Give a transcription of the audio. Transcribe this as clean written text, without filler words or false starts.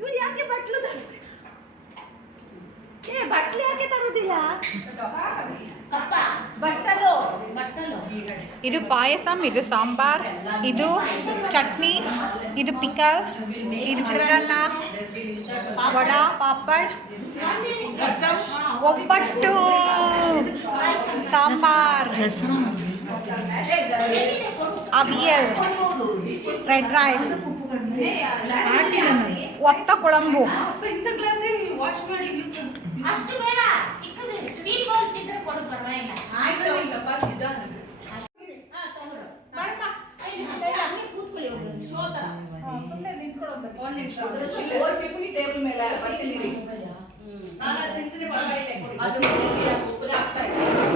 ಇವ್ರು ಯಾಕೆ ಬಟ್ಲು ಬಟ್ಲು ಯಾಕೆ ತರುವುದಿಲ್ಲ? ಬಟ್ಟಲು. ಇದು ಪಾಯಸಂ, ಇದು ಸಾಂಬಾರ್, ಇದು ಚಟ್ನಿ, ಇದು ಪಿಕಲ್, ಇದು ಚಿತ್ರಾನ್ನ, ವಡಾ, ಪಾಪಡ್, ಒಬ್ಬಟ್ಟು, ಸಾಂಬಾರ್, ಅವಿಯಲ್, ರೆಡ್ ರೈಸ್, ಒತ್ತ ಕುಳಂಬು. ಅಷ್ಟು ಬೇಡ, ಚಿಕ್ಕದು ಸ್ವೀಟ್ ಬಾಲ್ಸ್ ಇದ್ರೆ ಕೊಡು, ಪರವಾಗಿಲ್ಲ. ಆಯ್ತು ಕೂತ್ಕೊಳ್ಳಿ, ಶೋಧ ಸುಮ್ಮನೆ ನಿಂತ್ಕೊಳ್ಳೋದು. ಒಂದು ನಿಮಿಷ ಟೇಬಲ್ ಮೇಲೆ ಅದು